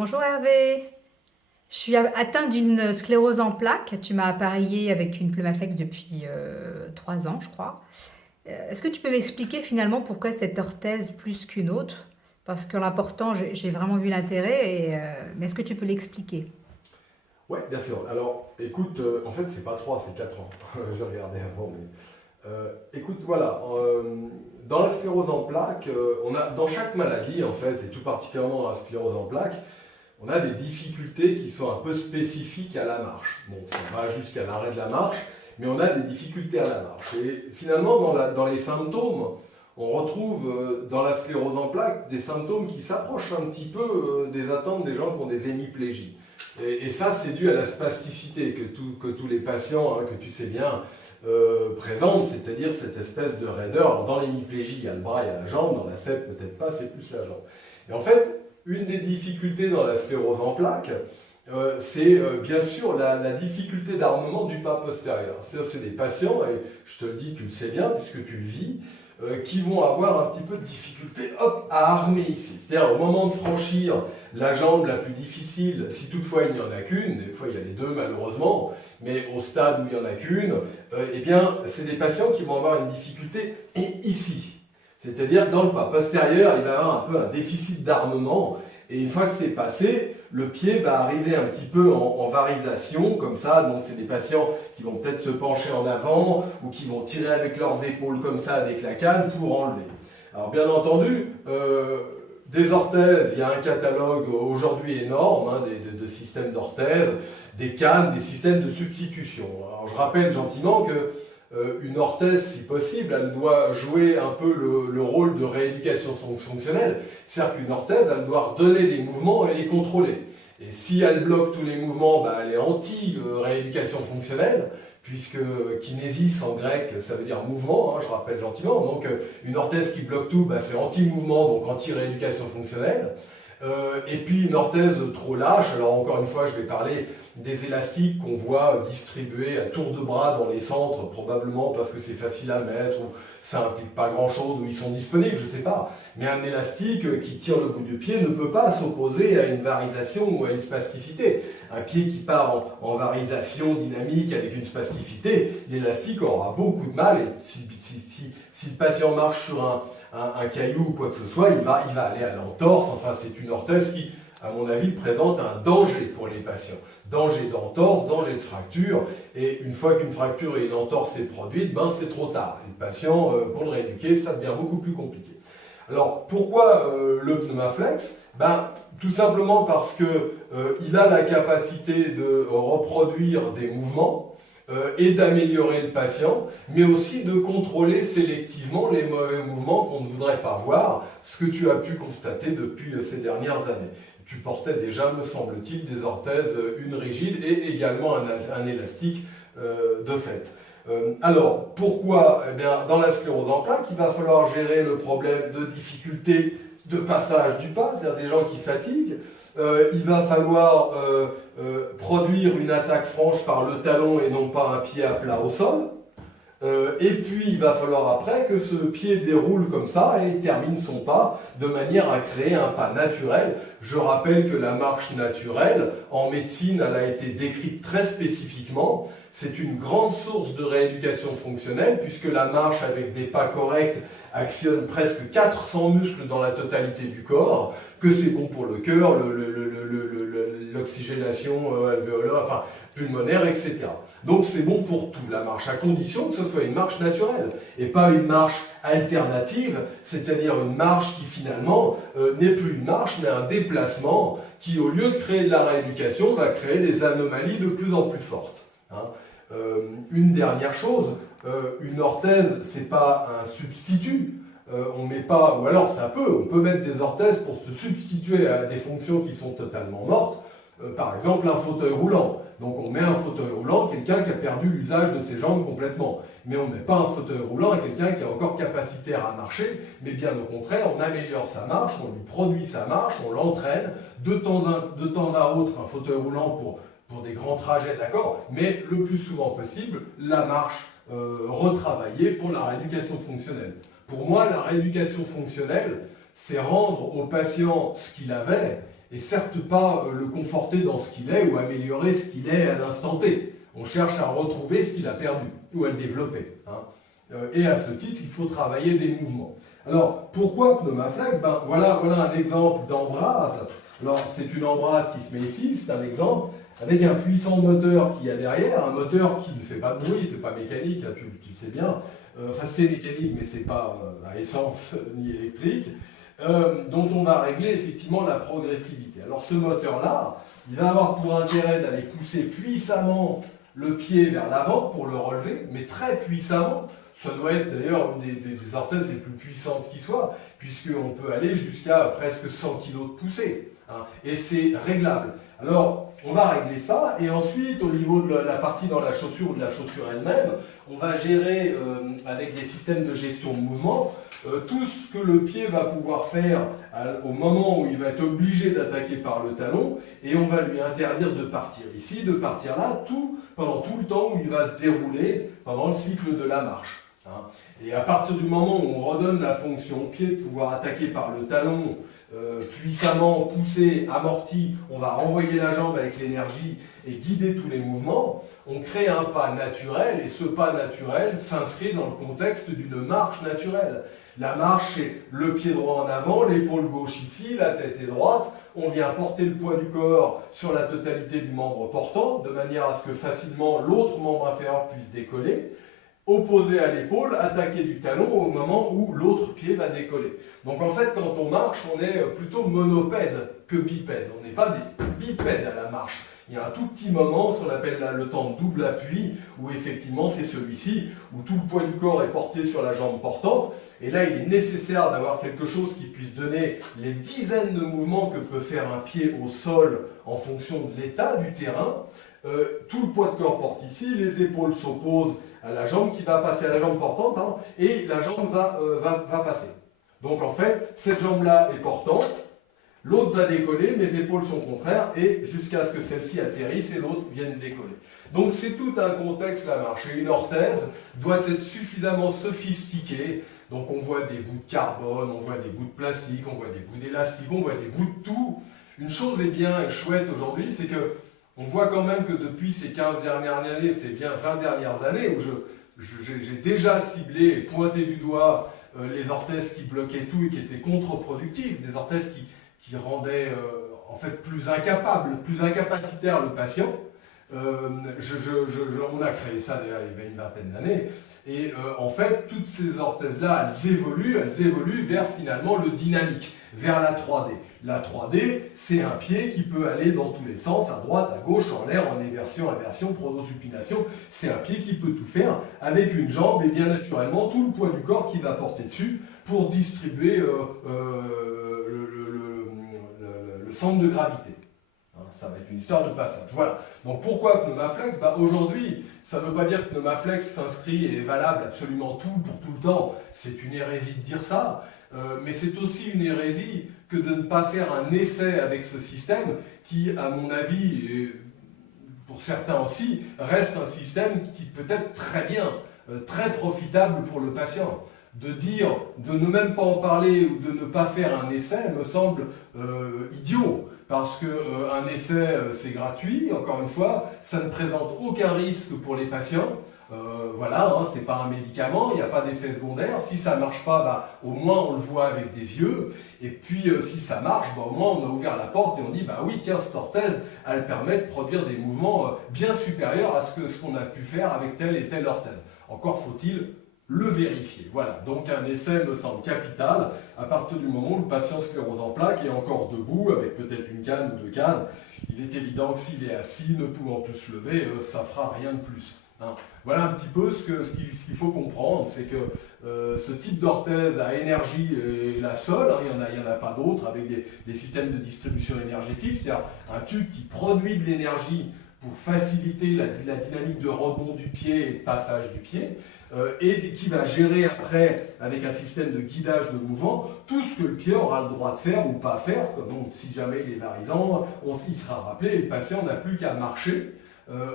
Bonjour Hervé, je suis atteinte d'une sclérose en plaques. Tu m'as appareillé avec une Ploumaflex depuis 3 ans, je crois. Est-ce que tu peux m'expliquer finalement pourquoi cette orthèse plus qu'une autre? Parce que l'important, j'ai vraiment vu l'intérêt, mais est-ce que tu peux l'expliquer? Ouais, bien sûr. Alors, écoute, en fait, c'est pas 3, c'est 4 ans. J'ai regardé avant, mais écoute, voilà. Dans la sclérose en plaques, on a dans chaque maladie, en fait, et tout particulièrement dans la sclérose en plaques, on a des difficultés qui sont un peu spécifiques à la marche. Bon, ça va jusqu'à l'arrêt de la marche, mais on a des difficultés à la marche. Et finalement, dans les symptômes, on retrouve dans la sclérose en plaques des symptômes qui s'approchent un petit peu des attentes des gens qui ont des hémiplégies. Et ça, c'est dû à la spasticité que tous les patients, hein, que tu sais bien, présentent, c'est-à-dire cette espèce de raideur. Alors, dans l'hémiplégie, il y a le bras, il y a la jambe, dans la SEP, peut-être pas, c'est plus la jambe. Et en fait, une des difficultés dans la sclérose en plaques, c'est bien sûr la difficulté d'armement du pas postérieur. C'est des patients, et je te le dis, tu le sais bien, puisque tu le vis, qui vont avoir un petit peu de difficulté à armer ici. C'est-à-dire au moment de franchir la jambe la plus difficile, si toutefois il n'y en a qu'une, des fois il y a les deux malheureusement, mais au stade où il n'y en a qu'une, eh bien c'est des patients qui vont avoir une difficulté ici. C'est-à-dire dans le pas postérieur, il va y avoir un peu un déficit d'armement, et une fois que c'est passé, le pied va arriver un petit peu en varisation, comme ça. Donc c'est des patients qui vont peut-être se pencher en avant, ou qui vont tirer avec leurs épaules comme ça avec la canne pour enlever. Alors bien entendu, des orthèses, il y a un catalogue aujourd'hui énorme hein, de systèmes d'orthèses, des cannes, des systèmes de substitution. Alors je rappelle gentiment que une orthèse, si possible, elle doit jouer un peu le rôle de rééducation fonctionnelle. C'est-à-dire qu'une orthèse, elle doit redonner des mouvements et les contrôler. Et si elle bloque tous les mouvements, bah, elle est anti-rééducation fonctionnelle, puisque kinésis en grec, ça veut dire mouvement, hein, je rappelle gentiment. Donc une orthèse qui bloque tout, bah, c'est anti-mouvement, donc anti-rééducation fonctionnelle. Et puis une orthèse trop lâche, alors encore une fois je vais parler des élastiques qu'on voit distribués à tour de bras dans les centres, probablement parce que c'est facile à mettre, ou ça implique pas grand chose, ou ils sont disponibles, je sais pas. Mais un élastique qui tire le bout du pied ne peut pas s'opposer à une varisation ou à une spasticité. Un pied qui part en varisation dynamique avec une spasticité, l'élastique aura beaucoup de mal, et si le patient marche sur un caillou ou quoi que ce soit, il va aller à l'entorse. Enfin, c'est une orthèse qui, à mon avis, présente un danger pour les patients. Danger d'entorse, danger de fracture, et une fois qu'une fracture et une entorse est produite, ben c'est trop tard. Et le patient, pour le rééduquer, ça devient beaucoup plus compliqué. Alors, pourquoi le Ploumaflex? Ben, tout simplement parce que il a la capacité de reproduire des mouvements, et d'améliorer le patient, mais aussi de contrôler sélectivement les mauvais mouvements qu'on ne voudrait pas voir, ce que tu as pu constater depuis ces dernières années. Tu portais déjà, me semble-t-il, des orthèses, une rigide et également un élastique de fait. Alors, pourquoi? Eh bien, dans la sclérose en plaques, il va falloir gérer le problème de difficulté de passage du pas, c'est-à-dire des gens qui fatiguent. Il va falloir produire une attaque franche par le talon et non pas un pied à plat au sol. Et puis il va falloir après que ce pied déroule comme ça et termine son pas de manière à créer un pas naturel. Je rappelle que la marche naturelle, en médecine, elle a été décrite très spécifiquement. C'est une grande source de rééducation fonctionnelle puisque la marche avec des pas corrects actionne presque 400 muscles dans la totalité du corps, que c'est bon pour le cœur, l'oxygénation alvéolaire, enfin pulmonaire, etc. Donc c'est bon pour tout, la marche, à condition que ce soit une marche naturelle, et pas une marche alternative, c'est-à-dire une marche qui finalement n'est plus une marche, mais un déplacement qui, au lieu de créer de la rééducation, va créer des anomalies de plus en plus fortes. Hein. Une dernière chose, une orthèse, c'est pas un substitut. On met pas, ou alors on peut mettre des orthèses pour se substituer à des fonctions qui sont totalement mortes. Par exemple, un fauteuil roulant. Donc on met un fauteuil roulant à quelqu'un qui a perdu l'usage de ses jambes complètement. Mais on ne met pas un fauteuil roulant à quelqu'un qui est encore capacitaire à marcher, mais bien au contraire, on améliore sa marche, on lui produit sa marche, on l'entraîne. De temps à autre, un fauteuil roulant pour des grands trajets, d'accord, mais le plus souvent possible, la marche retravaillée pour la rééducation fonctionnelle. Pour moi, la rééducation fonctionnelle, c'est rendre au patient ce qu'il avait, et certes pas le conforter dans ce qu'il est ou améliorer ce qu'il est à l'instant T. On cherche à retrouver ce qu'il a perdu ou à le développer. Et à ce titre, il faut travailler des mouvements. Alors, pourquoi Pneumaflex? Voilà un exemple d'embrase. Alors, c'est une embrase qui se met ici, c'est un exemple, avec un puissant moteur qui y a derrière, un moteur qui ne fait pas de bruit, c'est pas mécanique, hein, tu le sais bien. Enfin, c'est mécanique, mais c'est pas à essence ni électrique, dont on va régler effectivement la progressivité. Alors, ce moteur-là, il va avoir pour intérêt d'aller pousser puissamment le pied vers l'avant pour le relever, mais très puissamment. Ça doit être d'ailleurs une des orthèses les plus puissantes qui soient, puisqu'on peut aller jusqu'à presque 100 kg de poussée. Et c'est réglable. Alors, on va régler ça, et ensuite, au niveau de la partie dans la chaussure ou de la chaussure elle-même, on va gérer avec des systèmes de gestion de mouvement tout ce que le pied va pouvoir faire au moment où il va être obligé d'attaquer par le talon, et on va lui interdire de partir ici, de partir là, pendant tout le temps où il va se dérouler pendant le cycle de la marche. Et à partir du moment où on redonne la fonction au pied de pouvoir attaquer par le talon, puissamment, poussé, amorti, on va renvoyer la jambe avec l'énergie et guider tous les mouvements, on crée un pas naturel, et ce pas naturel s'inscrit dans le contexte d'une marche naturelle. La marche, c'est le pied droit en avant, l'épaule gauche ici, la tête est droite, on vient porter le poids du corps sur la totalité du membre portant, de manière à ce que facilement l'autre membre inférieur puisse décoller, opposé à l'épaule, attaquer du talon au moment où l'autre pied va décoller. Donc en fait, quand on marche, on est plutôt monopède que bipède. On n'est pas des bipèdes à la marche. Il y a un tout petit moment, ce qu'on appelle le temps de double appui, où effectivement c'est celui-ci, où tout le poids du corps est porté sur la jambe portante. Et là, il est nécessaire d'avoir quelque chose qui puisse donner les dizaines de mouvements que peut faire un pied au sol en fonction de l'état du terrain. Tout le poids de corps porte ici, les épaules s'opposent à la jambe qui va passer à la jambe portante, et la jambe va passer. Donc en fait, cette jambe-là est portante, l'autre va décoller, mes épaules sont contraires, et jusqu'à ce que celle-ci atterrisse et l'autre vienne décoller. Donc c'est tout un contexte la marche, et une orthèse doit être suffisamment sophistiquée. Donc on voit des bouts de carbone, on voit des bouts de plastique, on voit des bouts d'élastique, on voit des bouts de tout. Une chose est bien chouette aujourd'hui, c'est que on voit quand même que depuis ces 15 dernières années, ces 20 dernières années, où j'ai déjà ciblé et pointé du doigt les orthèses qui bloquaient tout et qui étaient contre-productives, des orthèses qui rendaient en fait plus incapable, plus incapacitaire le patient. On a créé ça d'ailleurs il y a une vingtaine d'années. Et en fait, toutes ces orthèses-là, elles évoluent vers finalement le dynamique, vers la 3D. La 3D, c'est un pied qui peut aller dans tous les sens, à droite, à gauche, en l'air, en inversion, pronosupination. C'est un pied qui peut tout faire avec une jambe et bien naturellement tout le poids du corps qui va porter dessus pour distribuer le centre de gravité. Ça va être une histoire de passage. Voilà. Donc pourquoi Pneumaflex? Aujourd'hui, ça ne veut pas dire que Pneumaflex s'inscrit et est valable absolument tout pour tout le temps. C'est une hérésie de dire ça. Mais c'est aussi une hérésie que de ne pas faire un essai avec ce système qui, à mon avis, et pour certains aussi, reste un système qui peut être très bien, très profitable pour le patient. De dire, de ne même pas en parler ou de ne pas faire un essai me semble idiot. Parce qu'un essai, c'est gratuit, encore une fois, ça ne présente aucun risque pour les patients. Voilà, c'est pas un médicament, il n'y a pas d'effet secondaire. Si ça ne marche pas, au moins on le voit avec des yeux. Et puis si ça marche, au moins on a ouvert la porte et on dit, oui, tiens, cette orthèse, elle permet de produire des mouvements bien supérieurs à ce qu'on a pu faire avec telle et telle orthèse. Encore faut-il le vérifier. Voilà, donc un essai me semble capital à partir du moment où le patient sclérose en plaques est encore debout, avec peut-être une canne ou deux cannes. Il est évident que s'il est assis, ne pouvant plus se lever, ça fera rien de plus. Voilà un petit peu ce qu'il faut comprendre, c'est que ce type d'orthèse à énergie est la seule, il n'y en a pas d'autres avec des systèmes de distribution énergétique, c'est-à-dire un tube qui produit de l'énergie pour faciliter la dynamique de rebond du pied et de passage du pied, et qui va gérer après, avec un système de guidage de mouvement, tout ce que le pied aura le droit de faire ou pas faire. Donc si jamais il est varisant, il sera rappelé et le patient n'a plus qu'à marcher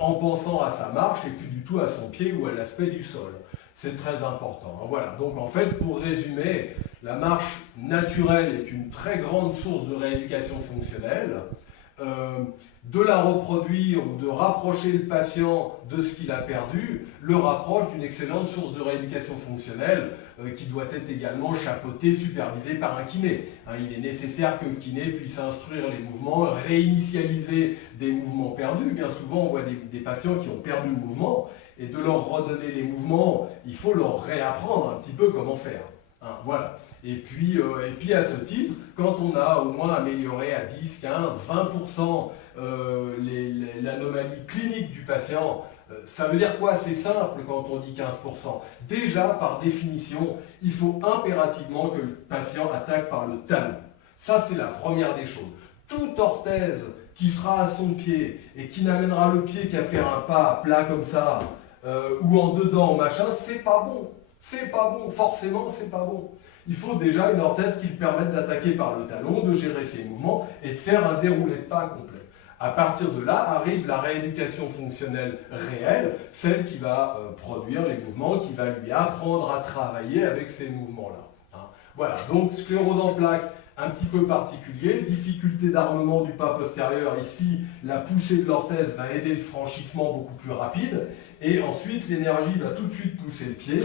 en pensant à sa marche et plus du tout à son pied ou à l'aspect du sol. C'est très important. Voilà, donc en fait, pour résumer, la marche naturelle est une très grande source de rééducation fonctionnelle. De la reproduire ou de rapprocher le patient de ce qu'il a perdu, le rapproche d'une excellente source de rééducation fonctionnelle qui doit être également chapeautée, supervisée par un kiné. Il est nécessaire que le kiné puisse instruire les mouvements, réinitialiser des mouvements perdus. Bien souvent, on voit des patients qui ont perdu le mouvement, et de leur redonner les mouvements, il faut leur réapprendre un petit peu comment faire. Voilà. Et puis à ce titre, quand on a au moins amélioré à 10, 15, 20% l'anomalie clinique du patient, ça veut dire quoi? C'est simple quand on dit 15%. Déjà, par définition, il faut impérativement que le patient attaque par le talon. Ça, c'est la première des choses. Toute orthèse qui sera à son pied et qui n'amènera le pied qu'à faire un pas à plat comme ça, ou en dedans, machin, c'est pas bon. C'est pas bon. Forcément, c'est pas bon. Il faut déjà une orthèse qui lui permette d'attaquer par le talon, de gérer ses mouvements et de faire un déroulé de pas complet. À partir de là, arrive la rééducation fonctionnelle réelle, celle qui va produire les mouvements, qui va lui apprendre à travailler avec ces mouvements-là. Voilà, donc sclérose en plaques, un petit peu particulier, difficulté d'armement du pas postérieur. Ici, la poussée de l'orthèse va aider le franchissement beaucoup plus rapide. Et ensuite, l'énergie va tout de suite pousser le pied,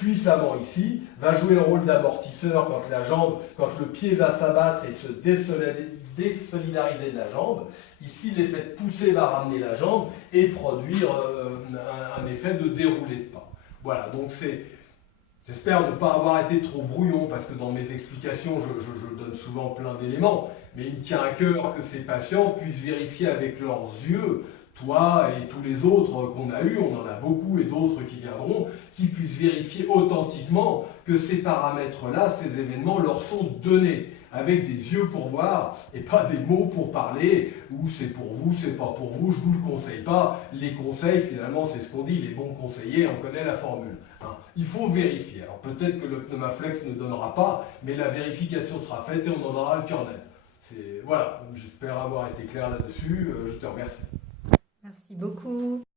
puissamment ici, va jouer le rôle d'amortisseur quand le pied va s'abattre et se désolidariser de la jambe. Ici, l'effet de pousser va ramener la jambe et produire un effet de déroulé de pas. Voilà, donc j'espère ne pas avoir été trop brouillon, parce que dans mes explications, je donne souvent plein d'éléments, mais il me tient à cœur que ces patients puissent vérifier avec leurs yeux, toi et tous les autres qu'on a eus, on en a beaucoup et d'autres qui viendront, qui puissent vérifier authentiquement que ces paramètres-là, ces événements leur sont donnés, avec des yeux pour voir et pas des mots pour parler, ou c'est pour vous, c'est pas pour vous, je vous le conseille pas. Les conseils, finalement, c'est ce qu'on dit, les bons conseillers, on connaît la formule. Il faut vérifier. Alors peut-être que le Pneumaflex ne donnera pas, mais la vérification sera faite et on en aura le cœur net. Voilà, j'espère avoir été clair là-dessus, je te remercie. Merci beaucoup.